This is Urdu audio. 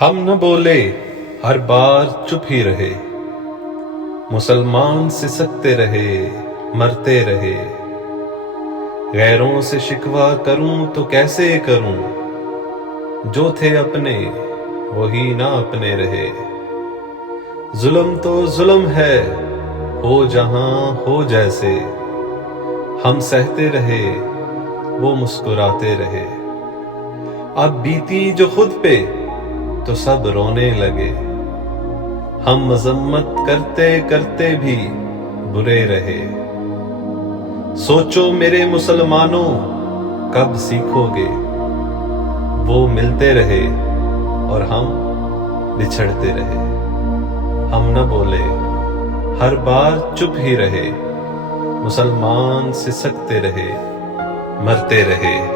ہم نہ بولے ہر بار چپ ہی رہے، مسلمان سسکتے رہے مرتے رہے۔ غیروں سے شکوہ کروں تو کیسے کروں، جو تھے اپنے وہی نہ اپنے رہے۔ ظلم تو ظلم ہے ہو جہاں ہو جیسے، ہم سہتے رہے وہ مسکراتے رہے۔ اب بیتی جو خود پہ تو سب رونے لگے، ہم مذمت کرتے کرتے بھی برے رہے۔ سوچو میرے مسلمانوں کب سیکھو گے، وہ ملتے رہے اور ہم بچھڑتے رہے۔ ہم نہ بولے ہر بار چپ ہی رہے، مسلمان سسکتے رہے مرتے رہے۔